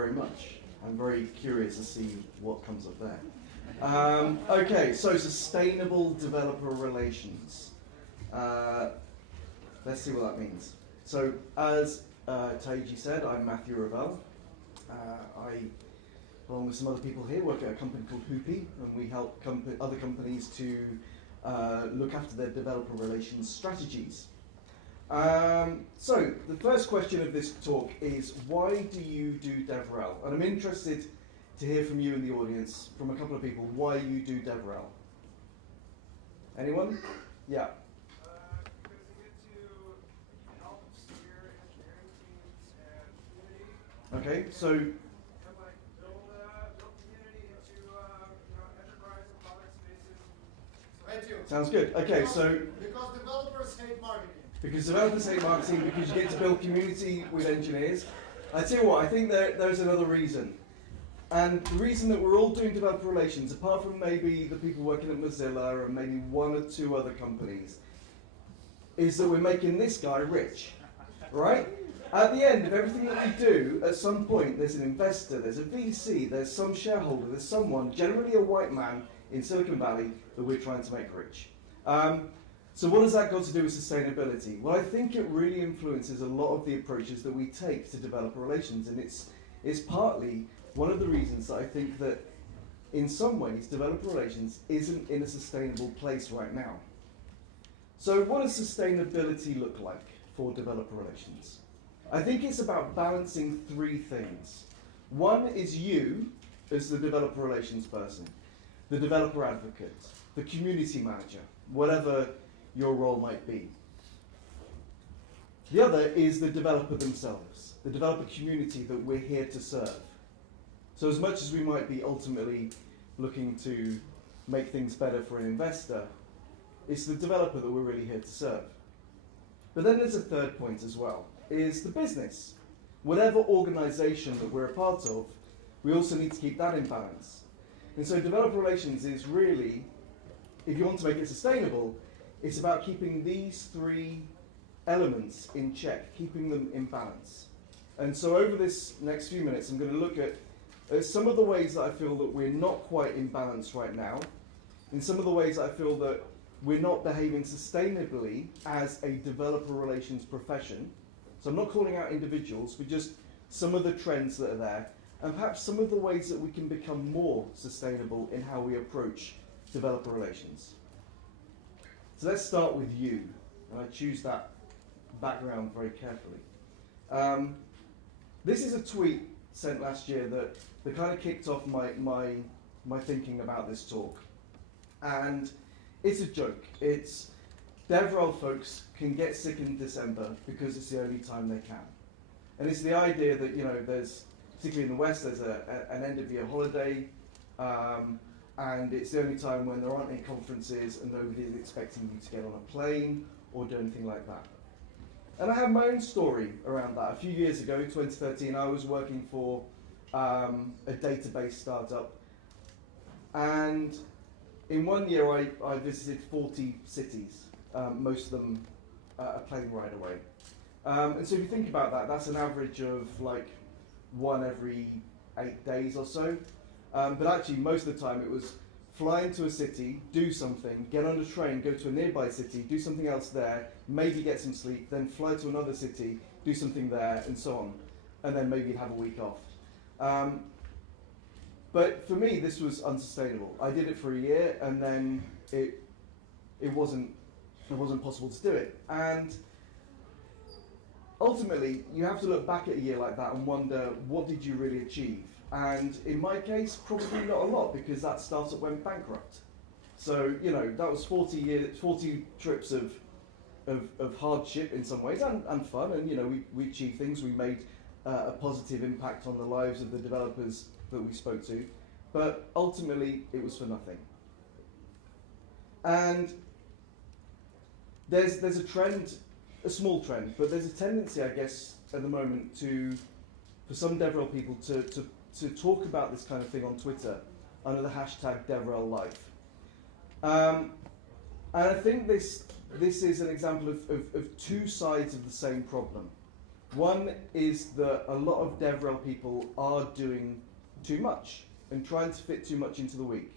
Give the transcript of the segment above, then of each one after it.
very much. I'm very curious to see what comes up there. Okay, so sustainable developer relations. Let's see what that means. So as Taiji said, I'm Matthew Revell. I, along with some other people here, work at a company called Hoopy, and we help other companies to look after their developer relations strategies. So the first question of this talk is, why do you do DevRel? And I'm interested to hear from you in the audience, from a couple of people, why you do DevRel. Anyone? Yeah. Because you get to help steer engineering teams and community. Okay, so. And like build community into enterprise and product spaces. Right, too. Sounds good. Okay, so. Because developers hate marketing. Because developers hate marketing, because you get to build community with engineers. I tell you what, I think there's another reason. And the reason that we're all doing developer relations, apart from maybe the people working at Mozilla and maybe one or two other companies, is that we're making this guy rich, right? At the end of everything that we do, at some point, there's an investor, there's a VC, there's some shareholder, there's someone, generally a white man in Silicon Valley, that we're trying to make rich. So what has that got to do with sustainability? Well, I think it really influences a lot of the approaches that we take to developer relations, and it's partly one of the reasons that I think that in some ways developer relations isn't in a sustainable place right now. So what does sustainability look like for developer relations? I think it's about balancing three things. One is you as the developer relations person, the developer advocate, the community manager, whatever your role might be. The other is the developer themselves, the developer community that we're here to serve. So as much as we might be ultimately looking to make things better for an investor, it's the developer that we're really here to serve. But then there's a third point as well, is the business. Whatever organization that we're a part of, we also need to keep that in balance. And so developer relations is really, if you want to make it sustainable, it's about keeping these three elements in check, keeping them in balance. And so over this next few minutes, I'm going to look at some of the ways that I feel that we're not quite in balance right now, and some of the ways that I feel that we're not behaving sustainably as a developer relations profession. So I'm not calling out individuals, but just some of the trends that are there, and perhaps some of the ways that we can become more sustainable in how we approach developer relations. So let's start with you, and I choose that background very carefully. This is a tweet sent last year that kind of kicked off my thinking about this talk. And it's a joke. It's DevRel folks can get sick in December because it's the only time they can. And it's the idea that, there's, particularly in the West, there's an end of year holiday, and it's the only time when there aren't any conferences and nobody is expecting you to get on a plane or do anything like that. And I have my own story around that. A few years ago, 2013, I was working for a database startup, and in 1 year I visited 40 cities, most of them a plane ride away. And so if you think about that, that's an average of like one every 8 days or so. But actually most of the time it was fly into a city, do something, get on a train, go to a nearby city, do something else there, maybe get some sleep, then fly to another city, do something there, and so on. And then maybe have a week off. But for me, this was unsustainable. I did it for a year, and then it wasn't possible to do it. And ultimately, you have to look back at a year like that and wonder, what did you really achieve? And in my case, probably not a lot, because that startup went bankrupt. So, that was 40 trips of hardship in some ways, and fun, and we achieved things. We made a positive impact on the lives of the developers that we spoke to, but ultimately it was for nothing. And there's a trend, a small trend, but there's a tendency, I guess, at the moment for some DevRel people to talk about this kind of thing on Twitter under the hashtag DevRelLife. And I think this is an example of two sides of the same problem. One is that a lot of DevRel people are doing too much and trying to fit too much into the week,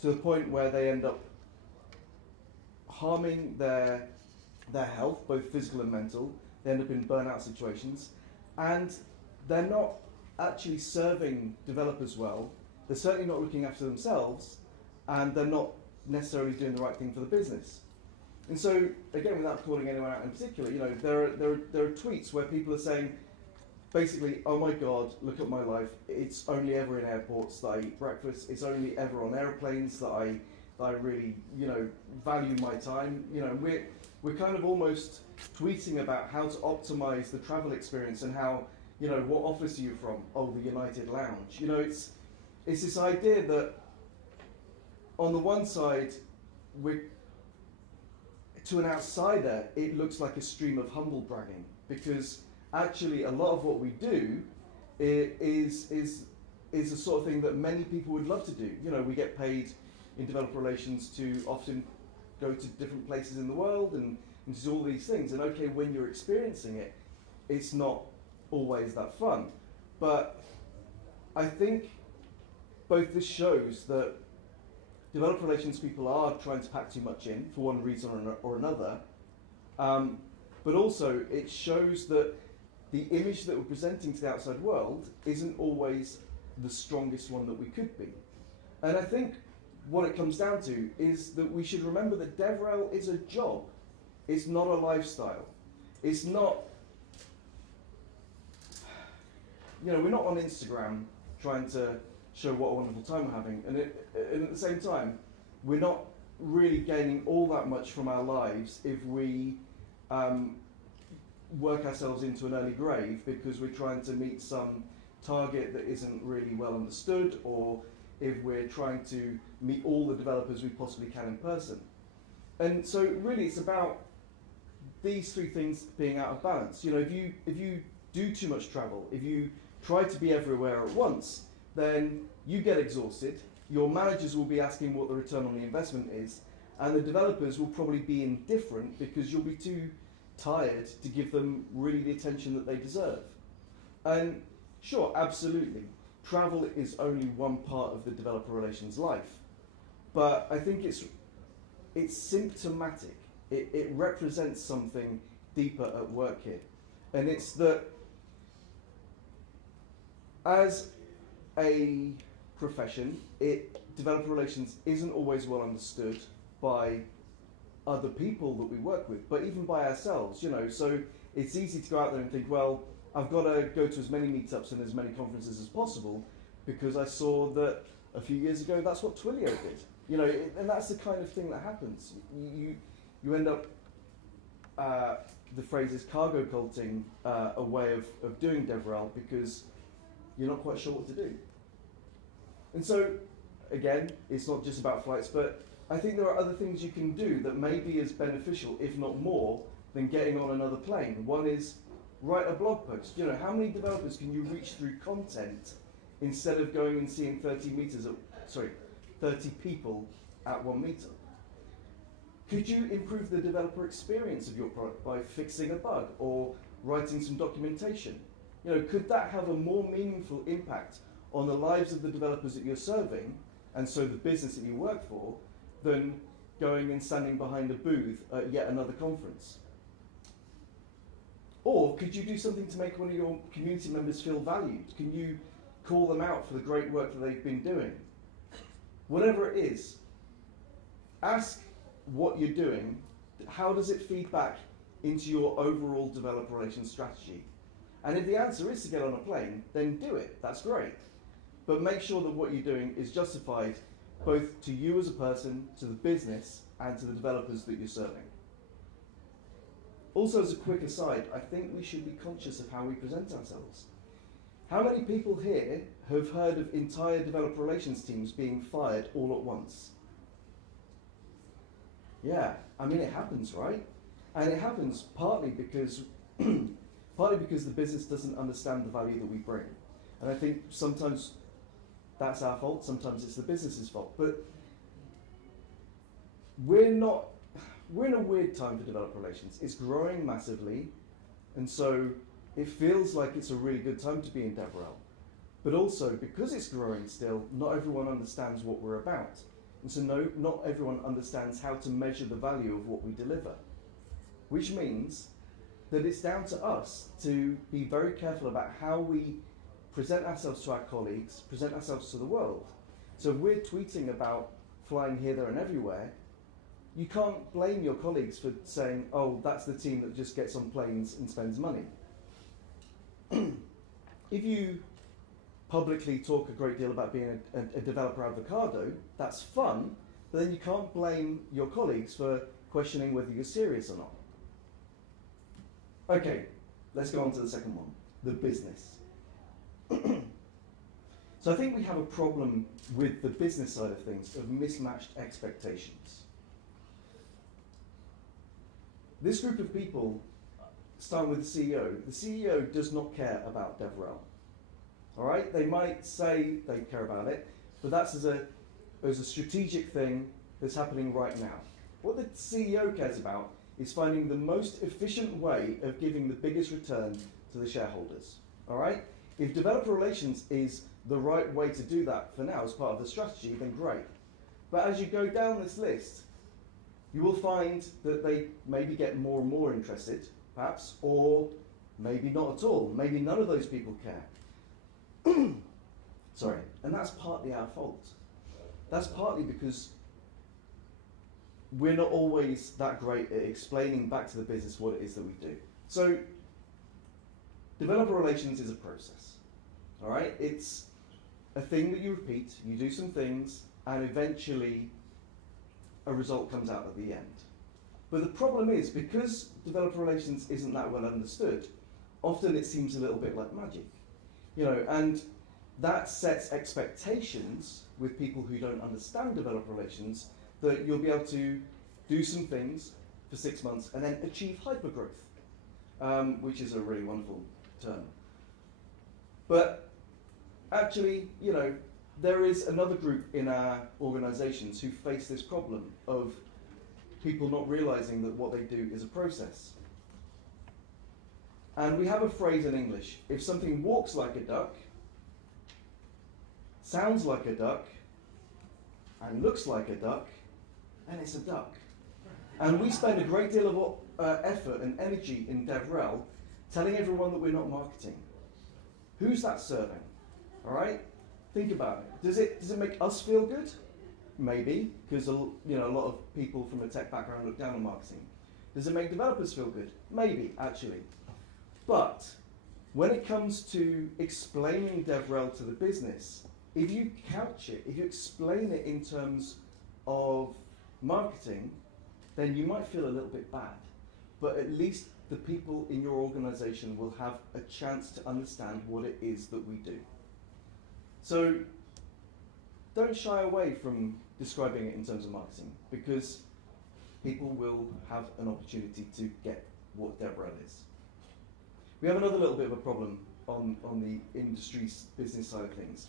to the point where they end up harming their health, both physical and mental. They end up in burnout situations, and they're not actually serving developers well. They're certainly not looking after themselves, and they're not necessarily doing the right thing for the business. And so, again, without calling anyone out in particular, you know, there are tweets where people are saying, basically, oh my God, look at my life. It's only ever in airports that I eat breakfast. It's only ever on airplanes that I really, you know, value my time. You know, we're kind of almost tweeting about how to optimize the travel experience and how, you know, what office are you from? Oh, the United Lounge. You know, it's this idea that on the one side, to an outsider, it looks like a stream of humble bragging, because actually a lot of what we do is the sort of thing that many people would love to do. You know, we get paid in developer relations to often go to different places in the world and to do all these things. And okay, when you're experiencing it, it's not always that fun. But I think both this shows that developer relations people are trying to pack too much in for one reason or another, but also it shows that the image that we're presenting to the outside world isn't always the strongest one that we could be. And I think what it comes down to is that we should remember that DevRel is a job. It's not a lifestyle. It's not, you know, we're not on Instagram trying to show what a wonderful time we're having. And at the same time, we're not really gaining all that much from our lives if we work ourselves into an early grave because we're trying to meet some target that isn't really well understood, or if we're trying to meet all the developers we possibly can in person. And so really it's about these three things being out of balance. You know, if you do too much travel, if you try to be everywhere at once, then you get exhausted, your managers will be asking what the return on the investment is, and the developers will probably be indifferent because you'll be too tired to give them really the attention that they deserve. And sure, absolutely, travel is only one part of the developer relations life, but I think it's symptomatic. It represents something deeper at work here. And it's that as a profession, developer relations isn't always well understood by other people that we work with, but even by ourselves, you know. So it's easy to go out there and think, well, I've got to go to as many meetups and as many conferences as possible because I saw that a few years ago that's what Twilio did. You know, and that's the kind of thing that happens. You end up, the phrase is cargo culting a way of doing DevRel because you're not quite sure what to do. And so, again, it's not just about flights, but I think there are other things you can do that may be as beneficial, if not more, than getting on another plane. One is write a blog post. You know, how many developers can you reach through content instead of going and seeing 30 people at one meetup? Could you improve the developer experience of your product by fixing a bug or writing some documentation? You know, could that have a more meaningful impact on the lives of the developers that you're serving, and so the business that you work for, than going and standing behind a booth at yet another conference? Or could you do something to make one of your community members feel valued? Can you call them out for the great work that they've been doing? Whatever it is, ask what you're doing, how does it feed back into your overall developer relations strategy? And if the answer is to get on a plane, then do it, that's great. But make sure that what you're doing is justified both to you as a person, to the business, and to the developers that you're serving. Also, as a quick aside, I think we should be conscious of how we present ourselves. How many people here have heard of entire developer relations teams being fired all at once? Yeah, I mean, it happens, right? And it happens partly because the business doesn't understand the value that we bring. And I think sometimes that's our fault, sometimes it's the business's fault. But we're in a weird time for developer relations. It's growing massively, and so it feels like it's a really good time to be in DevRel. But also, because it's growing still, not everyone understands what we're about. And so not everyone understands how to measure the value of what we deliver. Which means that it's down to us to be very careful about how we present ourselves to our colleagues, present ourselves to the world. So if we're tweeting about flying here, there, and everywhere, you can't blame your colleagues for saying, oh, that's the team that just gets on planes and spends money. If you publicly talk a great deal about being a developer avocado, that's fun, but then you can't blame your colleagues for questioning whether you're serious or not. Okay, let's go on to the second one, the business. So I think we have a problem with the business side of things, of mismatched expectations. This group of people, starting with the CEO does not care about DevRel. All right, they might say they care about it, but that's as a strategic thing that's happening right now. What the CEO cares about is finding the most efficient way of giving the biggest return to the shareholders. All right, if developer relations is the right way to do that for now as part of the strategy, then great. But as you go down this list, you will find that they maybe get more and more interested, perhaps, or maybe not at all. Maybe none of those people care. Sorry, and that's partly our fault. That's partly because we're not always that great at explaining back to the business what it is that we do. So, developer relations is a process. All right, it's a thing that you repeat. You do some things, and eventually, a result comes out at the end. But the problem is, because developer relations isn't that well understood, often it seems a little bit like magic. You know, and that sets expectations with people who don't understand developer relations that you'll be able to do some things for 6 months and then achieve hypergrowth, which is a really wonderful term. But actually, you know, there is another group in our organizations who face this problem of people not realizing that what they do is a process. And we have a phrase in English: if something walks like a duck, sounds like a duck, and looks like a duck, then it's a duck. And we spend a great deal of effort and energy in DevRel telling everyone that we're not marketing. Who's that serving? All right? Think about it. Does it make us feel good? Maybe, because a lot of people from a tech background look down on marketing. Does it make developers feel good? Maybe, actually. But when it comes to explaining DevRel to the business, if you couch it, if you explain it in terms of marketing, then you might feel a little bit bad. But at least the people in your organization will have a chance to understand what it is that we do. So don't shy away from describing it in terms of marketing, because people will have an opportunity to get what DevRel is. We have another little bit of a problem on the industry business side of things.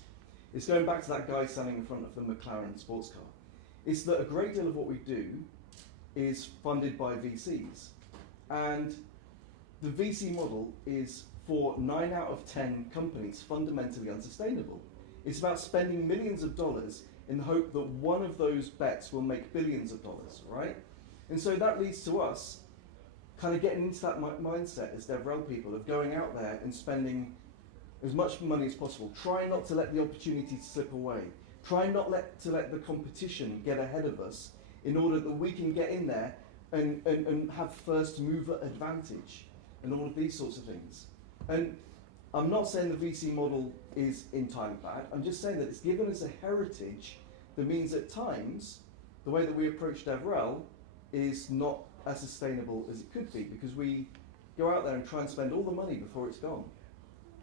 It's going back to that guy standing in front of the McLaren sports car. It's that a great deal of what we do is funded by VCs. And the VC model is, for 9 out of 10 companies, fundamentally unsustainable. It's about spending millions of dollars in the hope that one of those bets will make billions of dollars, right? And so that leads to us kind of getting into that mindset as DevRel people of going out there and spending as much money as possible. Try not to let the opportunity slip away. Try not to let the competition get ahead of us in order that we can get in there and have first mover advantage and all of these sorts of things. And I'm not saying the VC model is entirely bad. I'm just saying that it's given us a heritage that means at times the way that we approach DevRel is not as sustainable as it could be, because we go out there and try and spend all the money before it's gone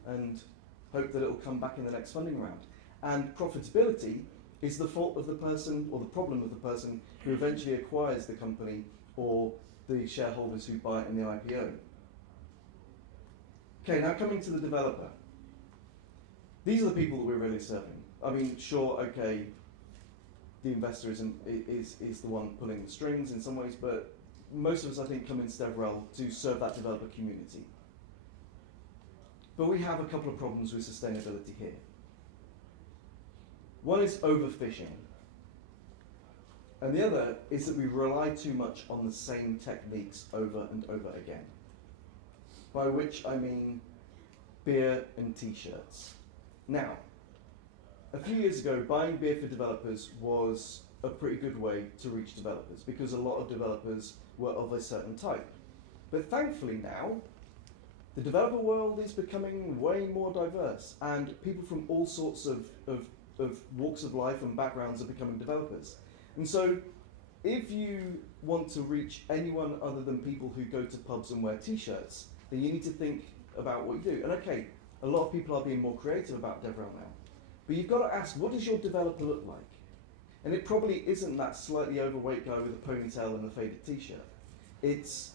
and hope that it will come back in the next funding round. And profitability is the fault of the person, or the problem of the person who eventually acquires the company or the shareholders who buy it in the IPO. Okay, now coming to the developer. These are the people that we're really serving. I mean, sure, okay, the investor is the one pulling the strings in some ways, but most of us, I think, come into DevRel to serve that developer community. But we have a couple of problems with sustainability here. One is overfishing. And the other is that we rely too much on the same techniques over and over again. By which I mean beer and t-shirts. Now, a few years ago, buying beer for developers was a pretty good way to reach developers because a lot of developers were of a certain type. But thankfully now, the developer world is becoming way more diverse, and people from all sorts of walks of life and backgrounds are becoming developers. And so, if you want to reach anyone other than people who go to pubs and wear t-shirts, then you need to think about what you do. And okay, a lot of people are being more creative about DevRel now. But you've got to ask, what does your developer look like? And it probably isn't that slightly overweight guy with a ponytail and a faded t-shirt. It's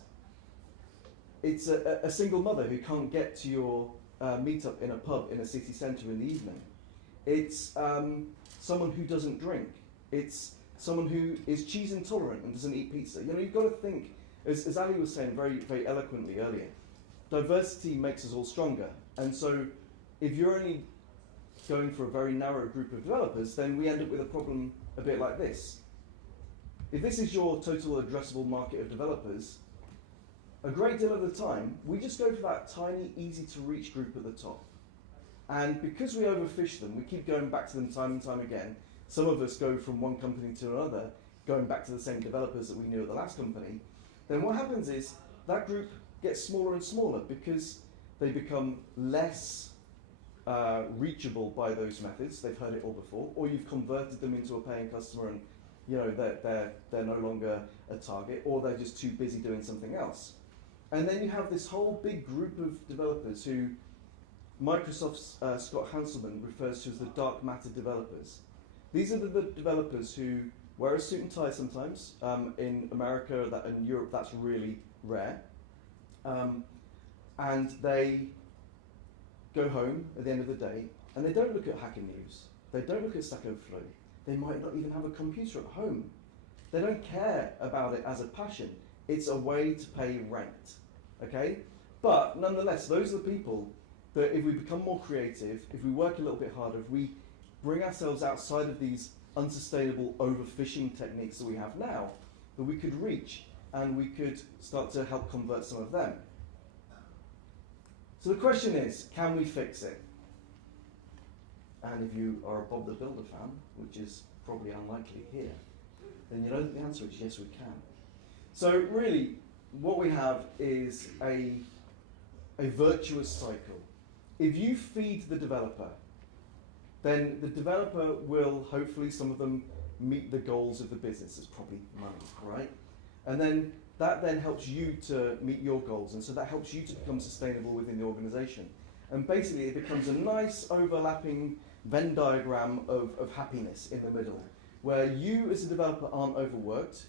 a single mother who can't get to your meetup in a pub in a city centre in the evening. It's someone who doesn't drink. It's someone who is cheese intolerant and doesn't eat pizza. You know, you've got to think, as Ali was saying very, very eloquently earlier, diversity makes us all stronger. And so if you're only going for a very narrow group of developers, then we end up with a problem a bit like this. If this is your total addressable market of developers, a great deal of the time, we just go for that tiny, easy-to-reach group at the top. And because we overfish them, we keep going back to them time and time again. Some of us go from one company to another, going back to the same developers that we knew at the last company. Then what happens is that group gets smaller and smaller because they become less reachable by those methods. They've heard it all before, or you've converted them into a paying customer, and you know they're no longer a target, or they're just too busy doing something else. And then you have this whole big group of developers who Microsoft's Scott Hanselman refers to as the dark matter developers. These are the developers who wear a suit and tie sometimes. In America and Europe, that's really rare. And they go home at the end of the day, and they don't look at Hacker News. They don't look at Stack Overflow. They might not even have a computer at home. They don't care about it as a passion. It's a way to pay rent, okay? But nonetheless, those are the people that if we become more creative, if we work a little bit harder, if we bring ourselves outside of these unsustainable overfishing techniques that we have now, that we could reach, and we could start to help convert some of them. So the question is, can we fix it? And if you are a Bob the Builder fan, which is probably unlikely here, then you know that the answer is yes, we can. So really, what we have is a virtuous cycle. If you feed the developer, then the developer will, hopefully some of them, meet the goals of the business. It's probably money, right? And then that then helps you to meet your goals, and so that helps you to become sustainable within the organization. And basically it becomes a nice overlapping Venn diagram of happiness in the middle, where you as a developer aren't overworked,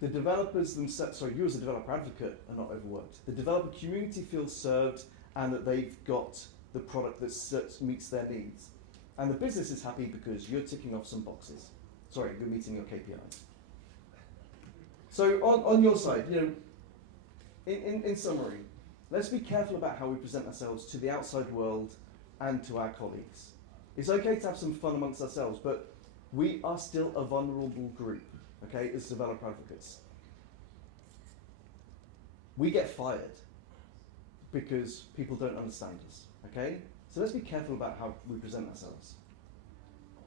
the developers themselves, sorry, you as a developer advocate are not overworked, the developer community feels served and that they've got the product that meets their needs. And the business is happy because you're ticking off some boxes. Sorry, you're meeting your KPIs. So on your side, you know, in summary, let's be careful about how we present ourselves to the outside world and to our colleagues. It's okay to have some fun amongst ourselves, but we are still a vulnerable group, okay, as developer advocates. We get fired because people don't understand us, okay? So let's be careful about how we present ourselves.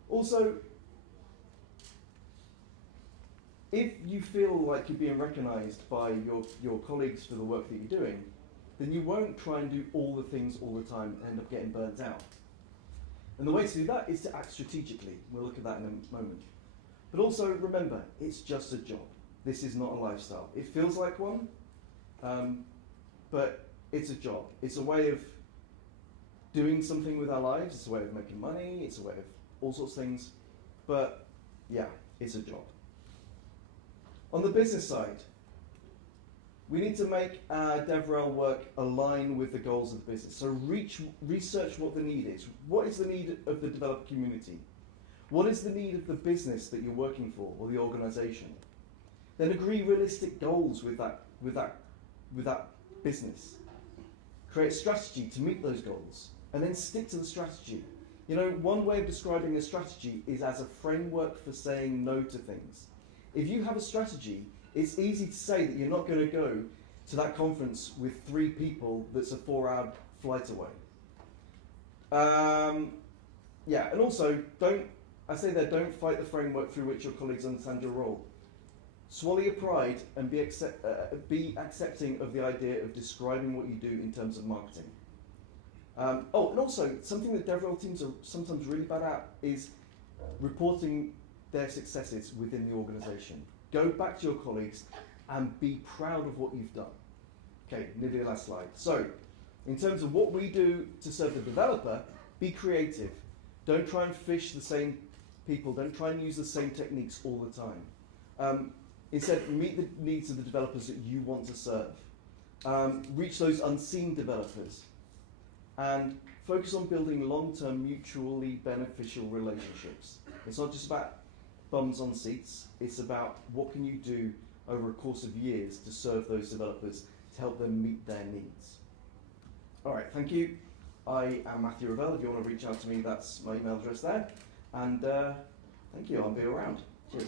Also, if you feel like you're being recognized by your colleagues for the work that you're doing, then you won't try and do all the things all the time and end up getting burnt out. And the way to do that is to act strategically. We'll look at that in a moment. But also remember, it's just a job. This is not a lifestyle. It feels like one, but it's a job. It's a way of doing something with our lives. It's a way of making money. It's a way of all sorts of things. But yeah, it's a job. On the business side, we need to make our DevRel work align with the goals of the business. So research what the need is. What is the need of the developer community? What is the need of the business that you're working for, or the organization? Then agree realistic goals with that business. Create a strategy to meet those goals, and then stick to the strategy. You know, one way of describing a strategy is as a framework for saying no to things. If you have a strategy, it's easy to say that you're not going to go to that conference with 3 people that's a 4-hour flight away. Yeah, and also, don't fight the framework through which your colleagues understand your role. Swallow your pride and be accepting of the idea of describing what you do in terms of marketing. And also, something that DevRel teams are sometimes really bad at is reporting their successes within the organisation. Go back to your colleagues and be proud of what you've done. Okay, nearly the last slide. So, in terms of what we do to serve the developer, be creative. Don't try and fish the same people. Don't try and use the same techniques all the time. Instead, meet the needs of the developers that you want to serve. Reach those unseen developers. And focus on building long-term, mutually beneficial relationships. It's not just about bums on seats. It's about what can you do over a course of years to serve those developers, to help them meet their needs. All right, thank you. I am Matthew Revell. If you want to reach out to me, that's my email address there. And thank you. I'll be around. Cheers.